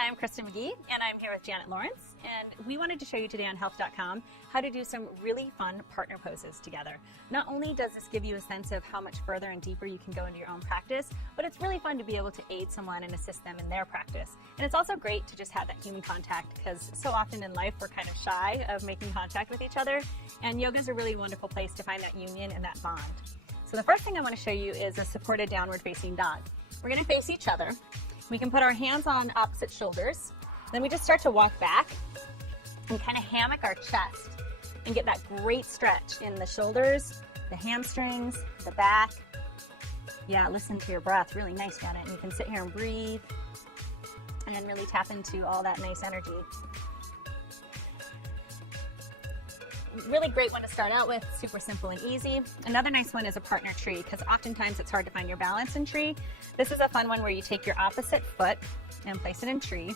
I'm Kristen McGee, and I'm here with Janet Lawrence, and we wanted to show you today on health.com how to do some really fun partner poses together. Not only does this give you a sense of how much further and deeper you can go into your own practice, but it's really fun to be able to aid someone and assist them in their practice. And it's also great to just have that human contact, because so often in life we're kind of shy of making contact with each other, and yoga is a really wonderful place to find that union and that bond. So the first thing I want to show you is a supported downward facing dog. We're going to face each other. We can put our hands on opposite shoulders. Then we just start to walk back and kind of hammock our chest and get that great stretch in the shoulders, the hamstrings, the back. Yeah, listen to your breath. Really nice, Janet. And you can sit here and breathe and then really tap into all that nice energy. Really great one to start out with, super simple and easy. Another nice one is a partner tree, because oftentimes it's hard to find your balance in tree. This is a fun one where you take your opposite foot and place it in tree,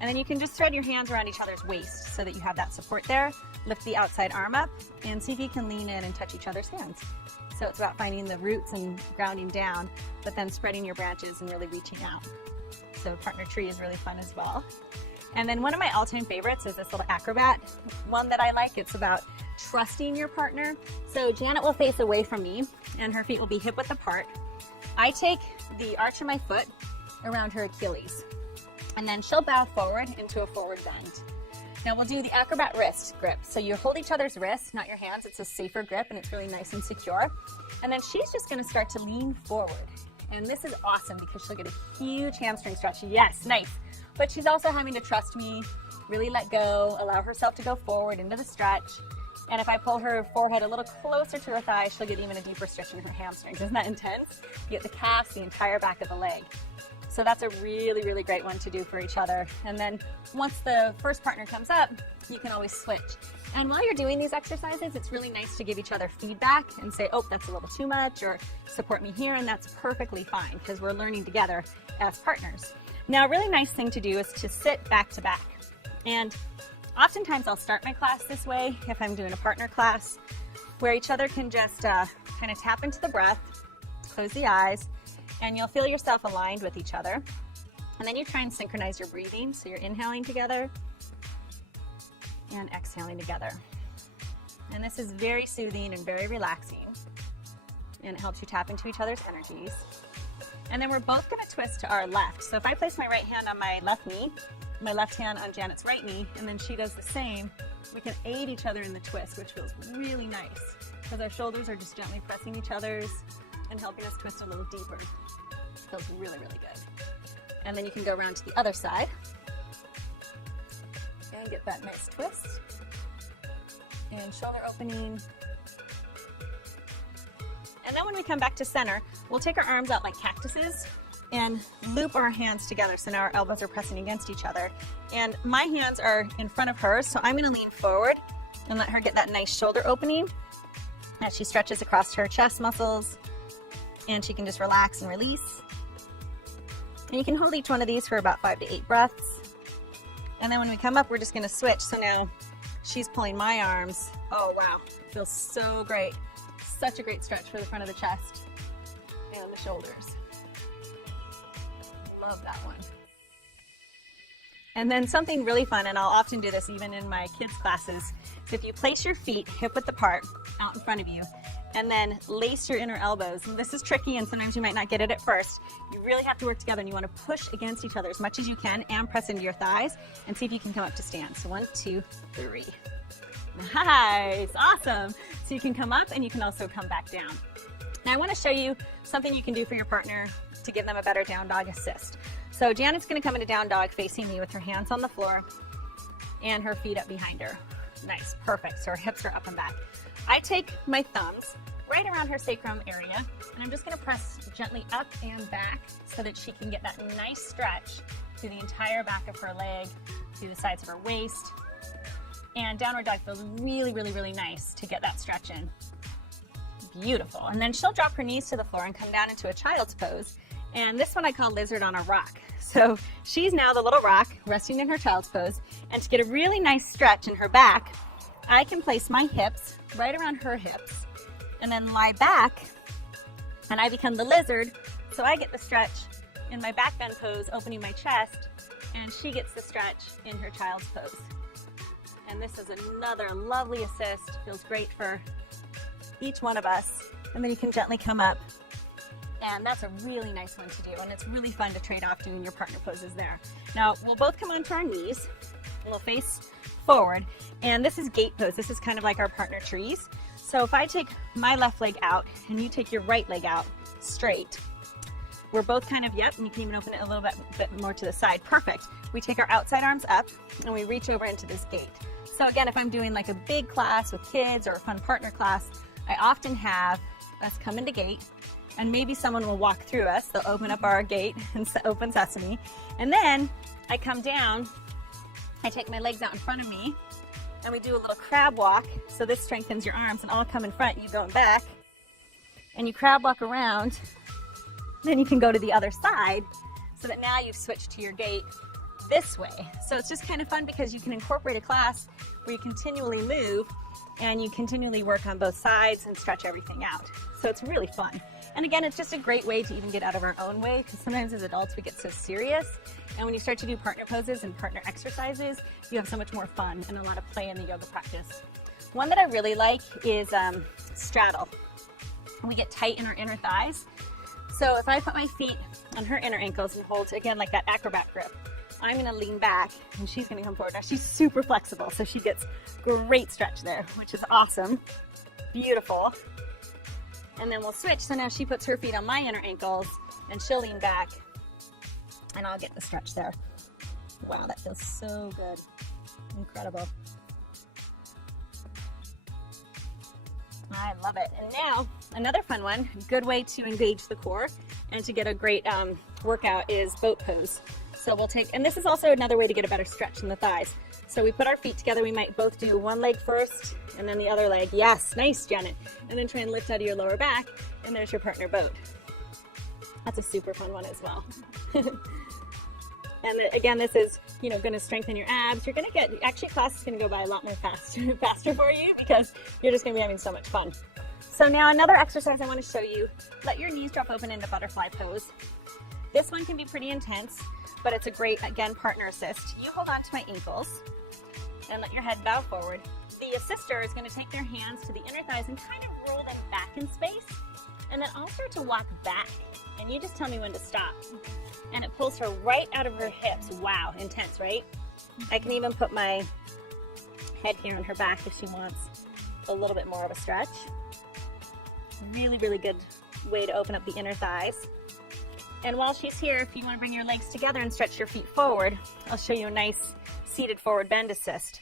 and then you can just thread your hands around each other's waist so that you have that support there. Lift the outside arm up and see if you can lean in and touch each other's hands. So it's about finding the roots and grounding down, but then spreading your branches and really reaching out. So partner tree is really fun as well. And then one of my all-time favorites is this little acrobat one that I like. It's about trusting your partner. So Janet will face away from me and her feet will be hip width apart. I take the arch of my foot around her Achilles, and then she'll bow forward into a forward bend. Now we'll do the acrobat wrist grip. So you hold each other's wrists, not your hands. It's a safer grip and it's really nice and secure. And then she's just going to start to lean forward. And this is awesome because she'll get a huge hamstring stretch. Yes, nice. But she's also having to trust me, really let go, allow herself to go forward into the stretch. And if I pull her forehead a little closer to her thigh, she'll get even a deeper stretch in her hamstrings. Isn't that intense? You get the calves, the entire back of the leg. So that's a really, really great one to do for each other. And then once the first partner comes up, you can always switch. And while you're doing these exercises, it's really nice to give each other feedback and say, oh, that's a little too much, or support me here, and that's perfectly fine because we're learning together as partners. Now, a really nice thing to do is to sit back to back. And oftentimes I'll start my class this way if I'm doing a partner class, where each other can just kind of tap into the breath, close the eyes, and you'll feel yourself aligned with each other. And then you try and synchronize your breathing, so you're inhaling together and exhaling together. And this is very soothing and very relaxing, and it helps you tap into each other's energies. And then we're both going to twist to our left. So if I place my right hand on my left knee, my left hand on Janet's right knee, and then she does the same, we can aid each other in the twist, which feels really nice because our shoulders are just gently pressing each other's and helping us twist a little deeper. Feels really, really good. And then you can go around to the other side and get that nice twist and shoulder opening. And then when we come back to center, we'll take our arms out like cactuses and loop our hands together. So now our elbows are pressing against each other. And my hands are in front of hers, so I'm going to lean forward and let her get that nice shoulder opening as she stretches across her chest muscles. And she can just relax and release. And you can hold each one of these for about 5 to 8 breaths. And then when we come up, we're just going to switch. So now she's pulling my arms. Oh, wow. It feels so great. Such a great stretch for the front of the chest and the shoulders. Love that one. And then something really fun, and I'll often do this even in my kids' classes, is if you place your feet hip width apart out in front of you, and then lace your inner elbows. And this is tricky, and sometimes you might not get it at first. You really have to work together, and you want to push against each other as much as you can and press into your thighs and see if you can come up to stand. So 1, 2, 3. Nice, awesome. So you can come up and you can also come back down. Now I want to show you something you can do for your partner to give them a better down dog assist. So Janet's going to come into down dog facing me with her hands on the floor and her feet up behind her. Nice, perfect. So her hips are up and back. I take my thumbs right around her sacrum area, and I'm just going to press gently up and back so that she can get that nice stretch through the entire back of her leg, through the sides of her waist. And downward dog feels really, really, really nice to get that stretch in. Beautiful. And then she'll drop her knees to the floor and come down into a child's pose. And this one I call lizard on a rock. So she's now the little rock resting in her child's pose. And to get a really nice stretch in her back, I can place my hips right around her hips and then lie back, and I become the lizard. So I get the stretch in my back bend pose, opening my chest and she gets the stretch in her child's pose. And this is another lovely assist. Feels great for each one of us. And then you can gently come up. And that's a really nice one to do. And it's really fun to trade off doing your partner poses there. Now, we'll both come onto our knees. And we'll face forward. And this is gate pose. This is kind of like our partner trees. So if I take my left leg out and you take your right leg out straight, we're both kind of, yep, and you can even open it a little bit more to the side. Perfect. We take our outside arms up and we reach over into this gate. So again, if I'm doing like a big class with kids or a fun partner class, I often have us come into gate and maybe someone will walk through us. They'll open up our gate and open sesame. And then I come down, I take my legs out in front of me and we do a little crab walk. So this strengthens your arms and I'll come in front, you going back and you crab walk around. Then you can go to the other side so that now you've switched to your gate this way. So it's just kind of fun because you can incorporate a class where you continually move and you continually work on both sides and stretch everything out. So it's really fun. And again, it's just a great way to even get out of our own way because sometimes as adults we get so serious. And when you start to do partner poses and partner exercises, you have so much more fun and a lot of play in the yoga practice. One that I really like is straddle. We get tight in our inner thighs. So if I put my feet on her inner ankles and hold, again, like that acrobat grip, I'm gonna lean back and she's gonna come forward. Now she's super flexible, so she gets great stretch there, which is awesome. Beautiful. And then we'll switch. So now she puts her feet on my inner ankles and she'll lean back and I'll get the stretch there. Wow, that feels so good. Incredible. I love it. And now another fun one, good way to engage the core and to get a great workout is boat pose. So we'll take, and this is also another way to get a better stretch in the thighs. So we put our feet together, we might both do one leg first and then the other leg. Yes, nice, Janet. And then try and lift out of your lower back and there's your partner boat. That's a super fun one as well. And again, this is, you know, going to strengthen your abs. You're going to get, actually class is going to go by a lot more faster for you because you're just going to be having so much fun. So now another exercise I want to show you, let your knees drop open into butterfly pose. This one can be pretty intense, but it's a great, again, partner assist. You hold on to my ankles and let your head bow forward. The assister is going to take their hands to the inner thighs and kind of roll them back in space. And then I'll start to walk back and you just tell me when to stop. And it pulls her right out of her hips. Wow, intense, right? I can even put my head here on her back if she wants a little bit more of a stretch. Really, really good way to open up the inner thighs. And while she's here, if you want to bring your legs together and stretch your feet forward, I'll show you a nice seated forward bend assist.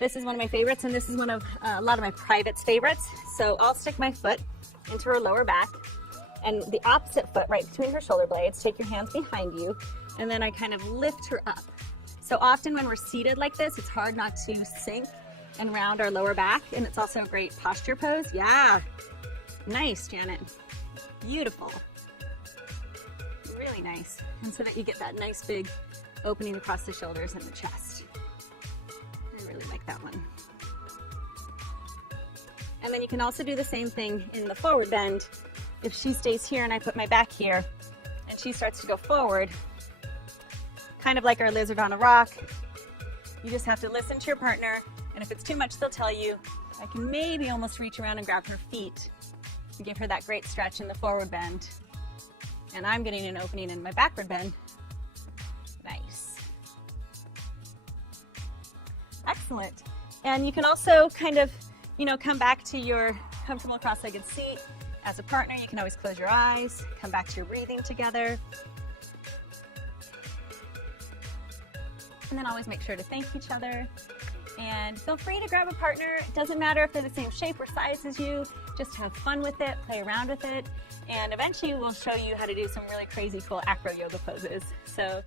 This is one of my favorites, and this is one of a lot of my privates' favorites. So I'll stick my foot into her lower back and the opposite foot right between her shoulder blades. Take your hands behind you, and then I kind of lift her up. So often when we're seated like this, it's hard not to sink and round our lower back, and it's also a great posture pose. Yeah, nice, Janet. Beautiful. Really nice. And so that you get that nice big opening across the shoulders and the chest. I really like that one. And then you can also do the same thing in the forward bend. If she stays here and I put my back here and she starts to go forward, kind of like our lizard on a rock, you just have to listen to your partner, and if it's too much, they'll tell you. I can maybe almost reach around and grab her feet and give her that great stretch in the forward bend. And I'm getting an opening in my backward bend. Nice. Excellent. And you can also kind of, you know, come back to your comfortable cross-legged seat. As a partner, you can always close your eyes, come back to your breathing together. And then always make sure to thank each other. And feel free to grab a partner. It doesn't matter if they're the same shape or size as you. Just have fun with it, play around with it. And eventually we'll show you how to do some really crazy cool acro yoga poses. So